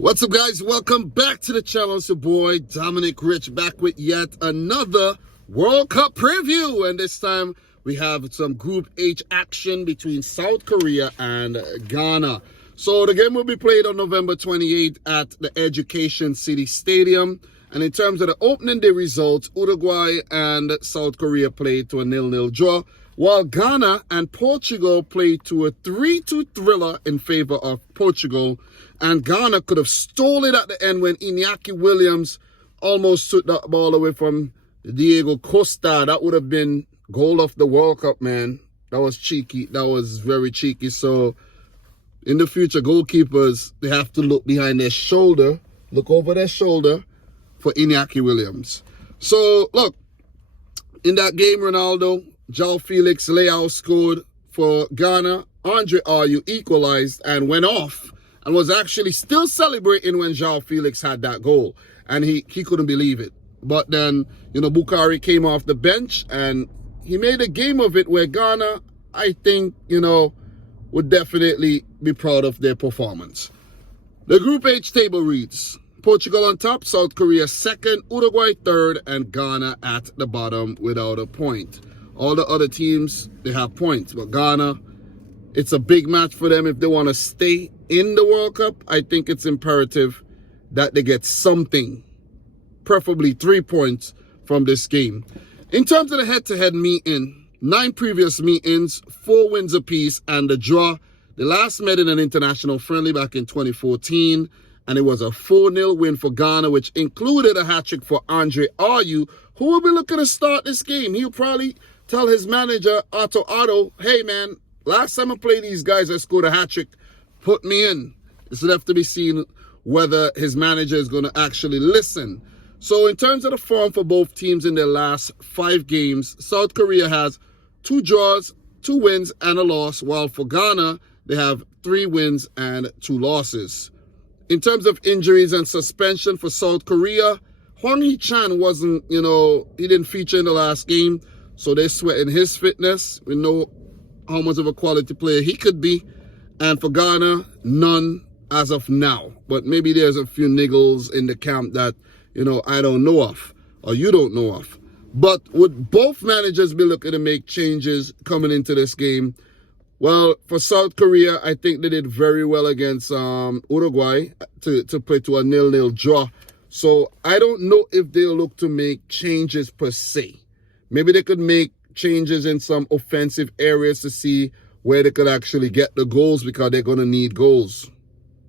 What's up, guys? Welcome back to the channel. It's your boy Dominic Rich, back with yet another World Cup preview, and this time we have some Group H action between South Korea and Ghana. So the game will be played on November 28th at the Education City Stadium, and in terms of the opening day results, Uruguay and South Korea played to a 0-0 draw, while Ghana and Portugal played to a 3-2 thriller in favor of Portugal. And Ghana could have stole it at the end when Iñaki Williams almost took that ball away from Diego Costa. That would have been goal of the World Cup, man. That was cheeky. That was very cheeky. So in the future, goalkeepers, they have to look behind their shoulder, look over their shoulder for Iñaki Williams. So look, in that game, Ronaldo, João Felix, Leao scored for Ghana. Andre Ayew equalized and went off, and was actually still celebrating when João Felix had that goal. And he couldn't believe it. But then, Bukhari came off the bench and he made a game of it where Ghana, I think, would definitely be proud of their performance. The Group H table reads: Portugal on top, South Korea second, Uruguay third, and Ghana at the bottom without a point. All the other teams, they have points. But Ghana, it's a big match for them if they want to stay in the World Cup. I think it's imperative that they get something, preferably 3 points from this game. In terms of the head-to-head meeting, 9 previous meetings, 4 wins apiece, and a draw. The last met in an international friendly back in 2014, and it was a 4-0 win for Ghana, which included a hat-trick for Andre Ayew, who will be looking to start this game. He'll probably tell his manager, Otto, hey, man, last time I played these guys, I scored a hat-trick. Put me in. It's left to be seen whether his manager is going to actually listen. So in terms of the form for both teams in their last 5 games, South Korea has 2 draws, 2 wins, and a loss, while for Ghana, they have 3 wins and 2 losses. In terms of injuries and suspension for South Korea, Hwang Hee-chan wasn't, he didn't feature in the last game, so they're sweating his fitness. We know how much of a quality player he could be. And for Ghana, none as of now. But maybe there's a few niggles in the camp that, I don't know of, or you don't know of. But would both managers be looking to make changes coming into this game? Well, for South Korea, I think they did very well against Uruguay to play to a 0-0 draw. So I don't know if they'll look to make changes per se. Maybe they could make changes in some offensive areas to see where they could actually get the goals, because they're going to need goals.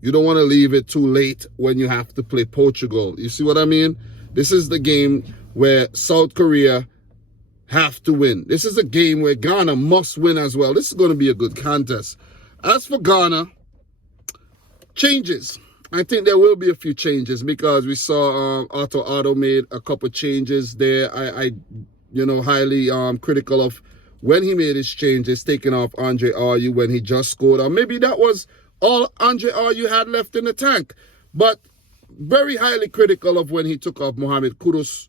You don't want to leave it too late when you have to play Portugal. You see what I mean? This is the game where South Korea have to win. This is a game where Ghana must win as well. This is going to be a good contest. As for Ghana, changes. I think there will be a few changes, because we saw Otto made a couple changes there. I highly critical of when he made his changes, taking off Andre Ayew when he just scored. Or maybe that was all Andre Ayew had left in the tank. But very highly critical of when he took off Mohamed Kudus,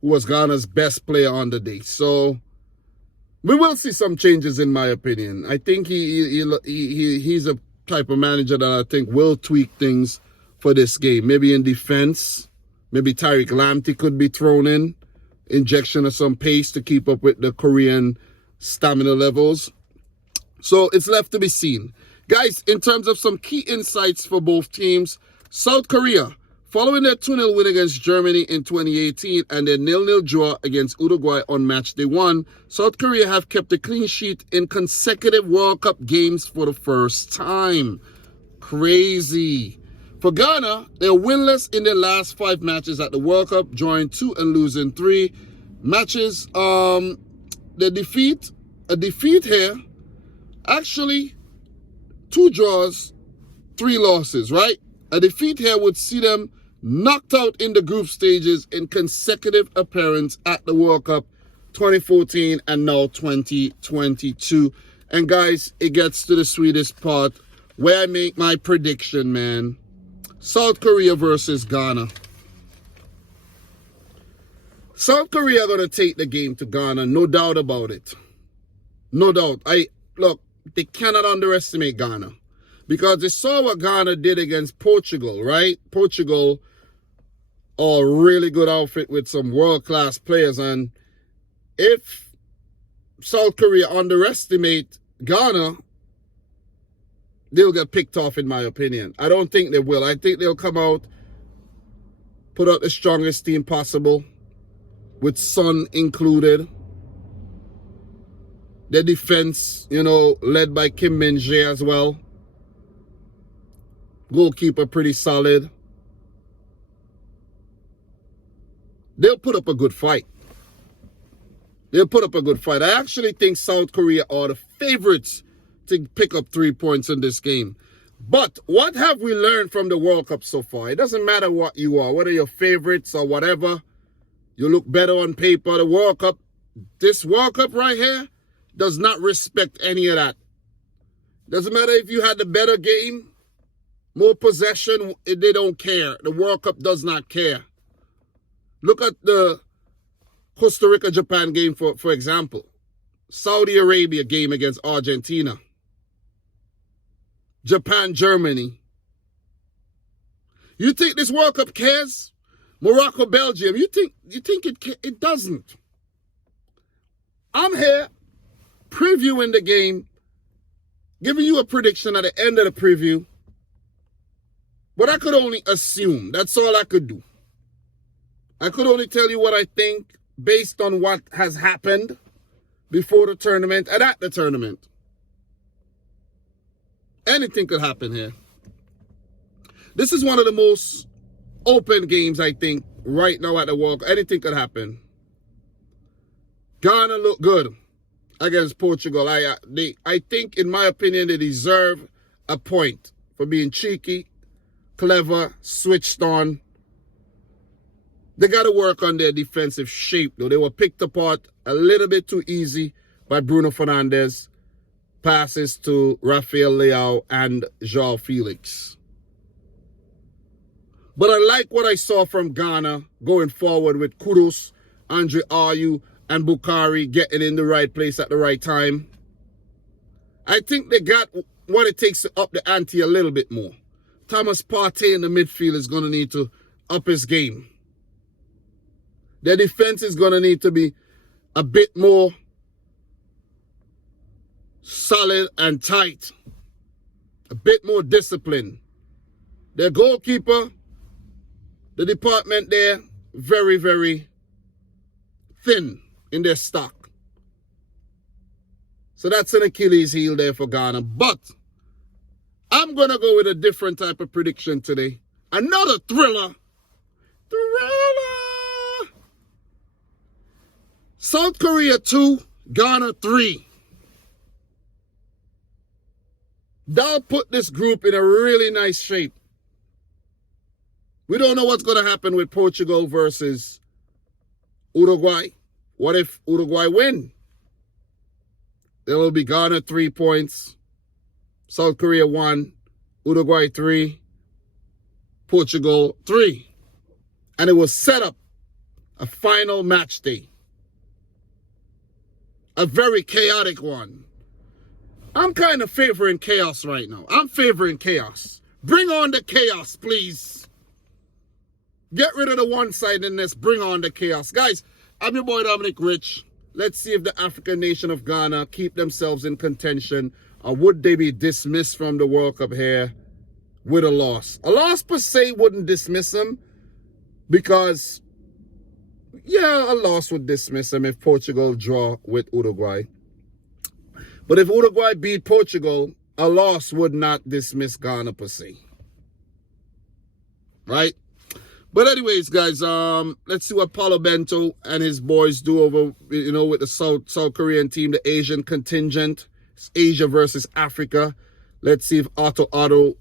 who was Ghana's best player on the day. So we will see some changes, in my opinion. I think he's a type of manager that I think will tweak things for this game. Maybe in defense, maybe Tariq Lamptey could be thrown in. Injection of some pace to keep up with the Korean stamina levels. So it's left to be seen. Guys, in terms of some key insights for both teams, South Korea, following their 2-0 win against Germany in 2018 and their 0-0 draw against Uruguay on match day 1, South Korea have kept a clean sheet in consecutive World Cup games for the first time. Crazy. For Ghana, they're winless in their last 5 matches at the World Cup, drawing 2 and losing 3 matches. A defeat here, actually 2 draws, 3 losses, right? A defeat here would see them knocked out in the group stages in consecutive appearance at the World Cup 2014 and now 2022. And guys, it gets to the sweetest part where I make my prediction, man. South Korea versus Ghana. South Korea are going to take the game to Ghana, no doubt about it. No doubt. Look, they cannot underestimate Ghana. Because they saw what Ghana did against Portugal, right? Portugal are a really good outfit with some world-class players. And if South Korea underestimate Ghana, they'll get picked off, in my opinion. I don't think they will. I think they'll come out, put out the strongest team possible, with Son included. Their defense, led by Kim Min-jae as well. Goalkeeper pretty solid. They'll put up a good fight. I actually think South Korea are the favorites to pick up 3 points in this game. But what have we learned from the World Cup so far? It doesn't matter what you are, whether you're favorites or whatever. You look better on paper. The World Cup, this World Cup right here, does not respect any of that. Doesn't matter if you had the better game, more possession, they don't care. The World Cup does not care. Look at the Costa Rica-Japan game, for example. Saudi Arabia game against Argentina. Japan-Germany. You think this World Cup cares? Morocco-Belgium, you think it doesn't? I'm here previewing the game, giving you a prediction at the end of the preview. But I could only assume. That's all I could do. I could only tell you what I think based on what has happened before the tournament and at the tournament. Anything could happen here. This is one of the most open games, I think, right now at the World Cup. Anything could happen. Ghana look good against Portugal. I think, in my opinion, they deserve a point for being cheeky, clever, switched on. They got to work on their defensive shape, though. They were picked apart a little bit too easy by Bruno Fernandes. Passes to Rafael Leao and João Felix. But I like what I saw from Ghana going forward with Kudus, Andre Ayew, and Bukhari getting in the right place at the right time. I think they got what it takes to up the ante a little bit more. Thomas Partey in the midfield is going to need to up his game. Their defense is going to need to be a bit more solid and tight. A bit more discipline. Their goalkeeper, the department there, very, very thin in their stock. So that's an Achilles heel there for Ghana. But I'm going to go with a different type of prediction today. Another thriller. South Korea 2, Ghana 3. That'll put this group in a really nice shape. We don't know what's going to happen with Portugal versus Uruguay. What if Uruguay win? There will be Ghana 3 points, South Korea 1, Uruguay 3, Portugal 3. And it will set up a final match day. A very chaotic one. I'm kind of favoring chaos right now. I'm favoring chaos. Bring on the chaos, please. Get rid of the one-sidedness. Bring on the chaos. Guys, I'm your boy Dominic Rich. Let's see if the African nation of Ghana keep themselves in contention, or would they be dismissed from the World Cup here with a loss? A loss per se wouldn't dismiss them, because, yeah, a loss would dismiss them if Portugal draw with Uruguay. But if Uruguay beat Portugal, a loss would not dismiss Ghana per se. Right? But anyways, guys, let's see what Paulo Bento and his boys do over, with the South Korean team, the Asian contingent. It's Asia versus Africa. Let's see if Otto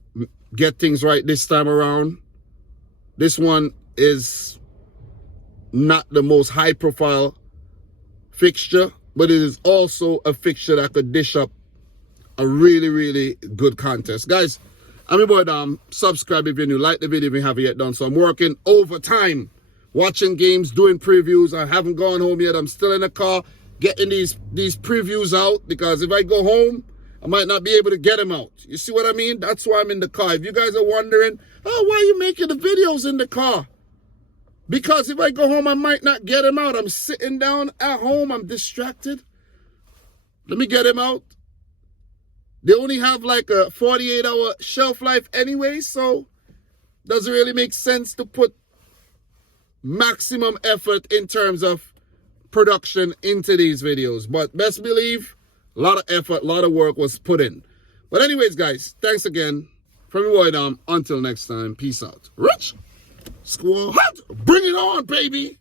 get things right this time around. This one is not the most high-profile fixture, but it is also a fixture that could dish up a really, really good contest. Guys, I'm your boy Dom. Subscribe if you're new. Like the video if you haven't yet done so. I'm working overtime, watching games, doing previews. I haven't gone home yet. I'm still in the car getting these previews out, because if I go home I might not be able to get him out. You see what I mean? That's why I'm in the car. If you guys are wondering, oh, why are you making the videos in the car? Because if I go home, I might not get him out. I'm sitting down at home. I'm distracted. Let me get him out. They only have like a 48-hour shelf life anyway, so doesn't really make sense to put maximum effort in terms of production into these videos. But best believe, a lot of effort, a lot of work was put in. But anyways, guys, thanks again. From your boy Dom, until next time, peace out. Rich Squad, bring it on, baby.